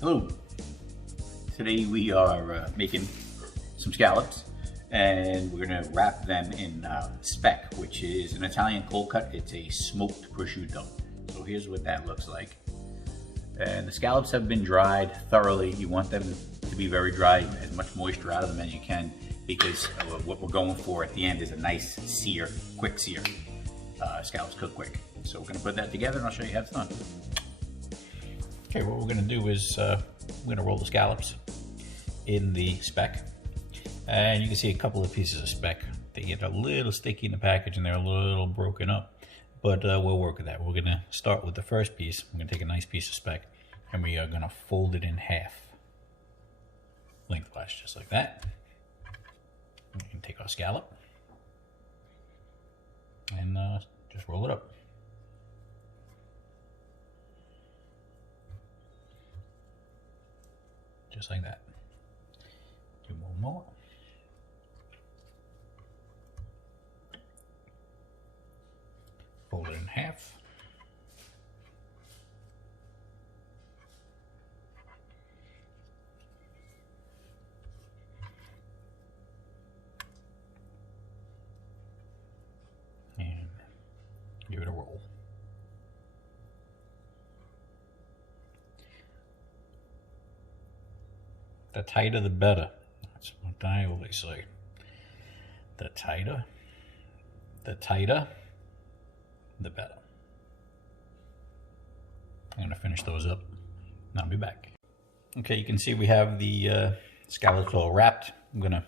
Hello. Today we are making some scallops, and we're gonna wrap them in Speck, which is an Italian cold cut. It's a smoked prosciutto. So here's what that looks like. And the scallops have been dried thoroughly. You want them to be very dry, as much moisture out of them as you can, because what we're going for at the end is a nice sear, quick sear. Scallops cook quick. So we're gonna put that together and I'll show you how it's done. Okay, what we're gonna do is we're gonna roll the scallops in the Speck. And you can see a couple of pieces of Speck. They get a little sticky in the package and they're a little broken up, but we'll work with that. We're gonna start with the first piece. We're gonna take a nice piece of Speck and we are gonna fold it in half, lengthwise, just like that. We can take our scallop and just roll it up. Just like that. Do one more. Fold it in half. And give it a roll. The tighter the better. That's what I always say. The tighter, the better. I'm gonna finish those up and I'll be back. Okay, you can see we have the scallops all wrapped. I'm gonna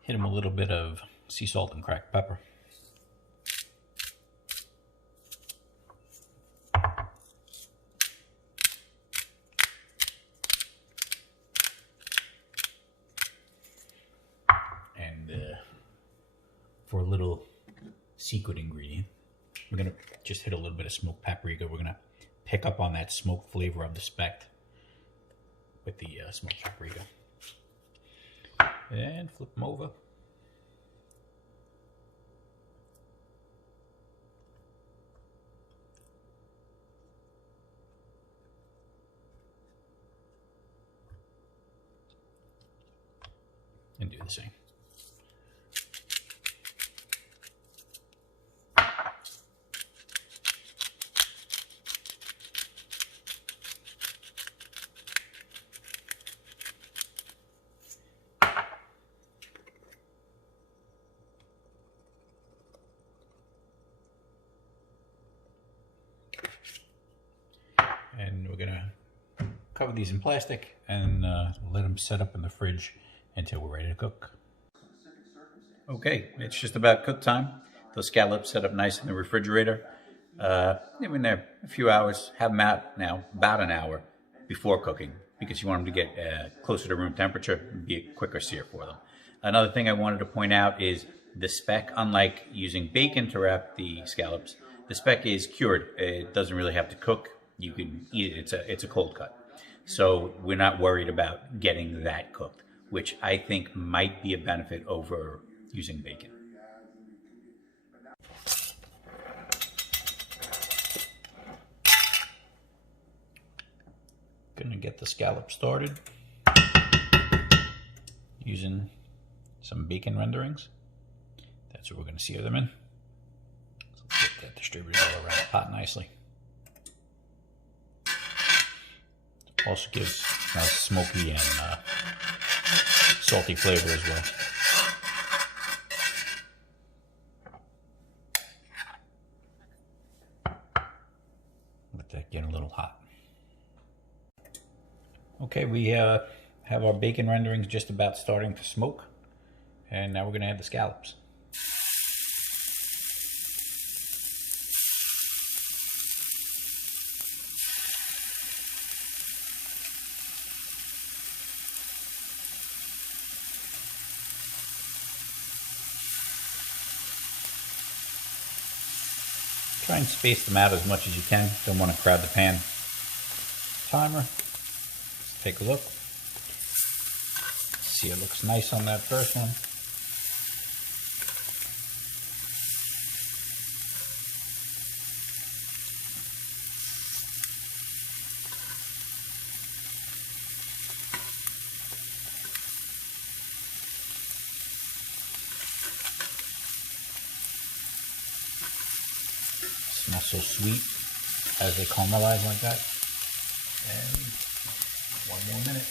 hit them a little bit of sea salt and cracked pepper. For a little secret ingredient, we're gonna just hit a little bit of smoked paprika. We're gonna pick up on that smoked flavor of the Speck with the smoked paprika. And flip them over. And do the same. And we're gonna cover these in plastic and let them set up in the fridge until we're ready to cook. Okay, it's just about cook time. Those scallops set up nice in the refrigerator. They've been there a few hours. Have them out now about an hour before cooking, because you want them to get closer to room temperature and be a quicker sear for them. Another thing I wanted to point out is the Speck, unlike using bacon to wrap the scallops, the Speck is cured. It doesn't really have to cook. You can eat it. It's a cold cut. So we're not worried about getting that cooked, which I think might be a benefit over using bacon. Gonna get the scallop started using some bacon renderings. That's what we're gonna sear them in. So let's get that distributed all around the pot nicely. Also gives a nice smoky and salty flavor as well. Let that get a little hot. Okay, we have our bacon renderings just about starting to smoke, and now we're going to add the scallops. Try and space them out as much as you can. Don't want to crowd the pan. Timer. Let's take a look. See, it looks nice on that first one. so sweet as they caramelize like that. And 1 more minute.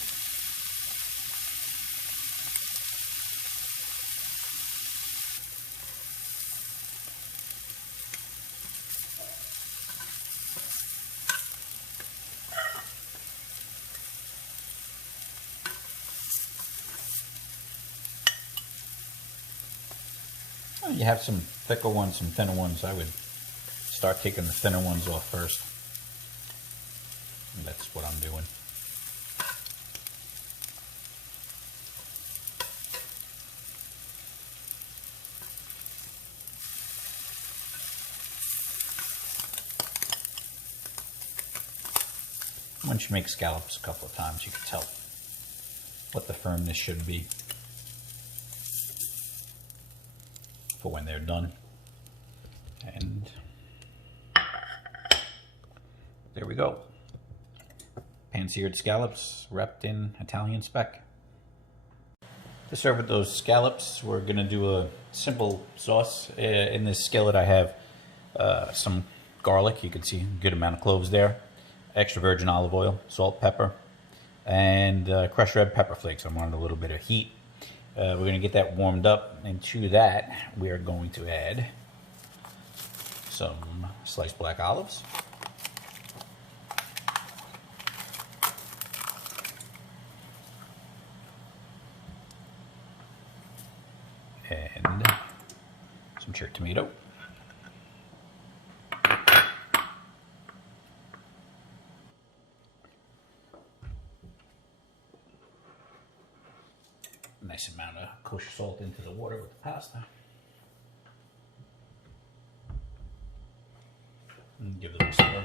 You have some thicker ones, some thinner ones. I would start taking the thinner ones off first. And that's what I'm doing. Once you make scallops a couple of times, you can tell what the firmness should be for when they're done. And there we go. Pan-seared scallops wrapped in Italian speck. To serve with those scallops, we're going to do a simple sauce. In this skillet I have some garlic. You can see a good amount of cloves there. Extra virgin olive oil, salt, pepper, and crushed red pepper flakes. I wanted a little bit of heat. We're going to get that warmed up, and to that we are going to add some sliced black olives, and some cherry tomato, a nice amount of kosher salt into the water with the pasta. And give them a stir.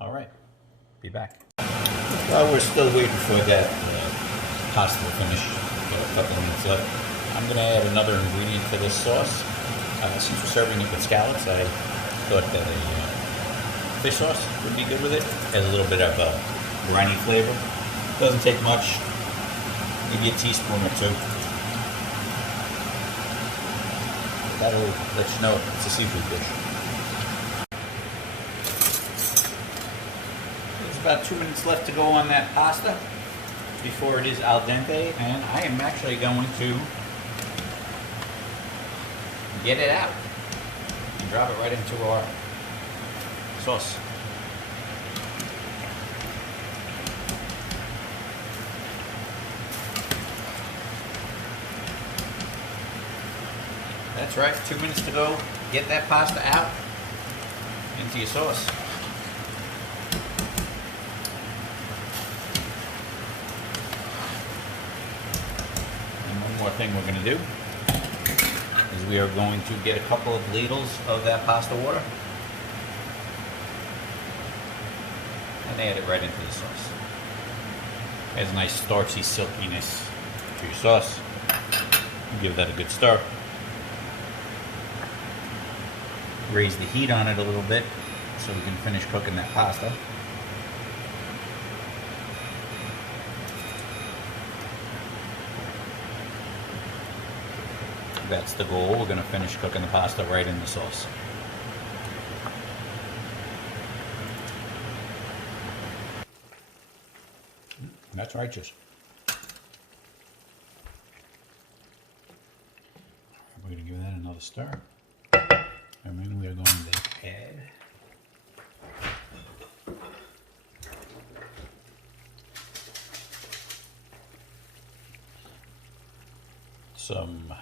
All right, be back. While we're still waiting for that pasta to finish, got a couple of minutes left, I'm going to add another ingredient to this sauce. Since we're serving it with scallops, I thought that a fish sauce would be good with it. Has a little bit of a briny flavor. Doesn't take much, maybe a teaspoon or two. That'll let you know it's a seafood dish. There's about 2 minutes left to go on that pasta before it is al dente, and I am actually going to get it out and drop it right into our sauce. That's right, 2 minutes to go. Get that pasta out into your sauce. And one more thing we're going to do is we are going to get a couple of ladles of that pasta water and add it right into the sauce. Adds a nice starchy silkiness to your sauce. Give that a good stir. Raise the heat on it a little bit so we can finish cooking that pasta. That's the goal. We're going to finish cooking the pasta right in the sauce. That's righteous. We're going to give that another stir. And then we are going to add some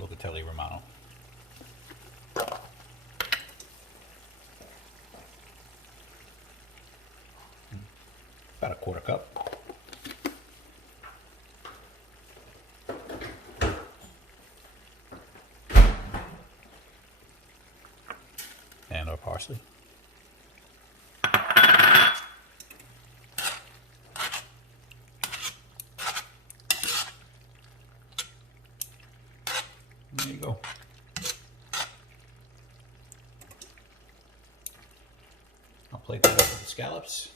locatelli romano. About a quarter cup. And our parsley. There you go. I'll plate that up with the scallops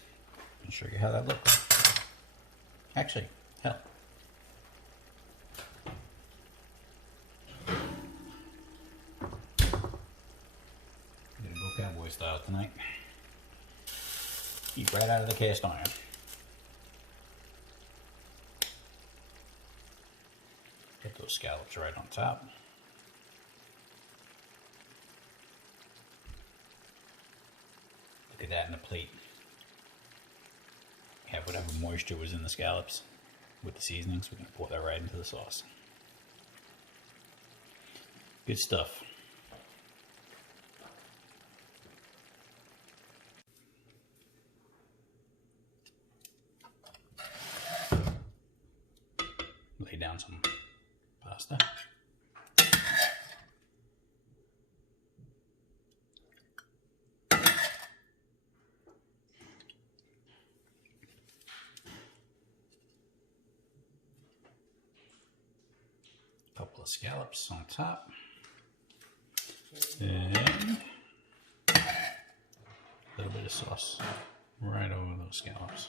and show you how that looks. Actually, hell, Cowboy style tonight. Eat right out of the cast iron. Get those scallops right on top. Look at that in the plate. Have whatever moisture was in the scallops with the seasonings. We're going to pour that right into the sauce. Good stuff. Lay down some pasta. Couple of scallops on top. And a little bit of sauce right over those scallops.